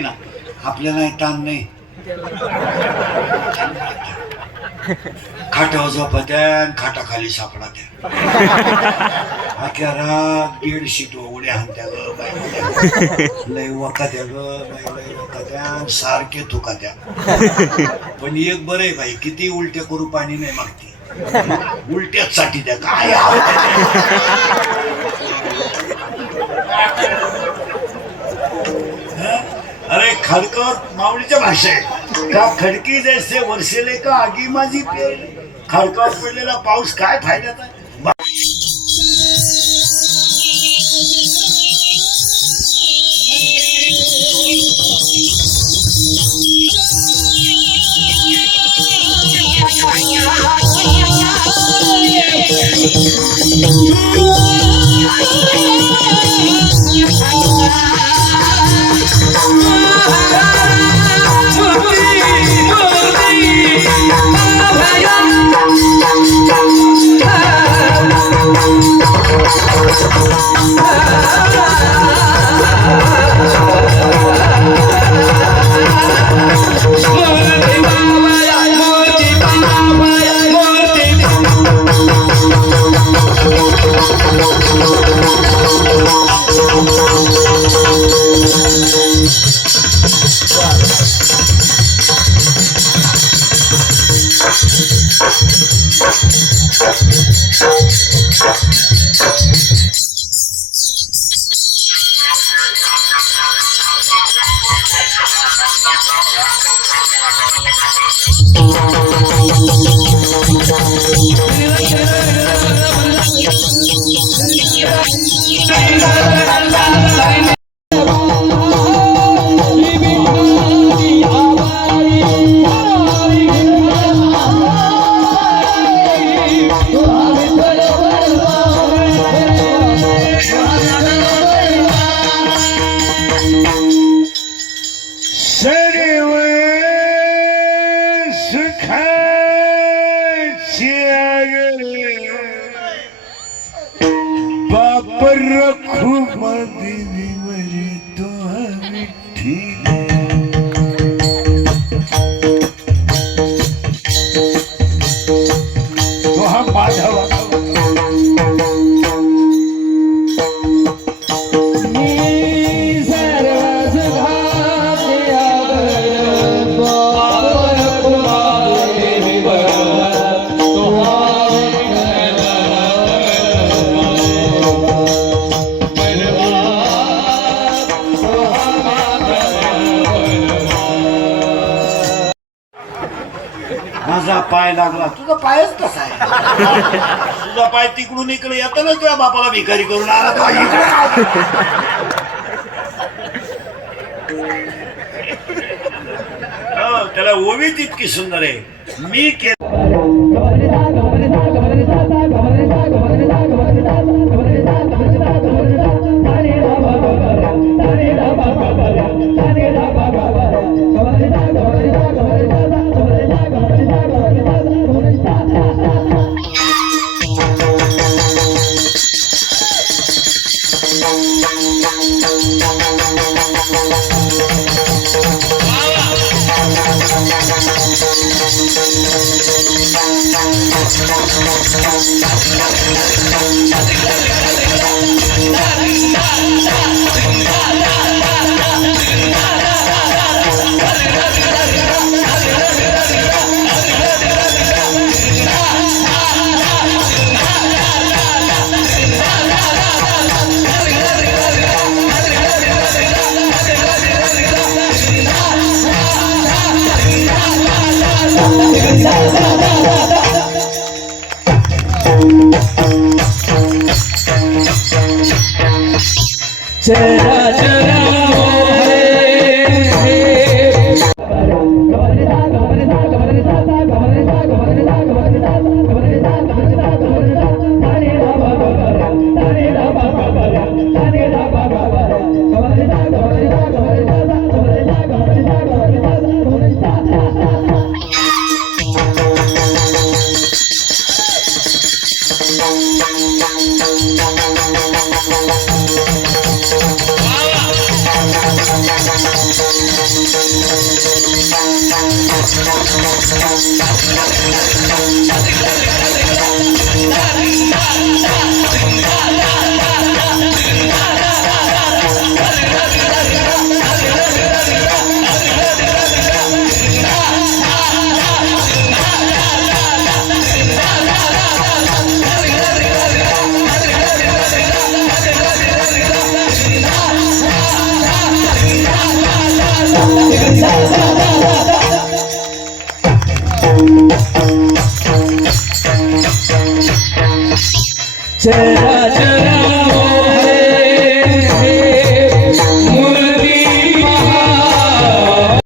ना आपल्याला ताण नाही. खाटावर झोपत्या खाटाखाली सापडा त्या अख्या रात बेडशीट उड्या हाणत्या ग बाई, लय वकात्या ग बाई, लय वकात्या सारखे थुकात्या. पण एक बरं आहे बाई, किती उलट्या करू पाणी नाही मागते, उलट्याच साठी त्या काय. अरे खडकर माऊलीच्या भाषा आहे का, खडकी जैसे वर्षेले का आगी माझी पेरले. खडकावर पडलेला पाऊस काय फायद्याचा. माझा पाय लागला. तुझा पायच कसा आहे? तुझा पाय तिकडून इकडे येताना तुझ्या बापाला भिकारी करून आला. त्याला ओवीच इतकी सुंदर आहे. मी चरा चरा चरा चरा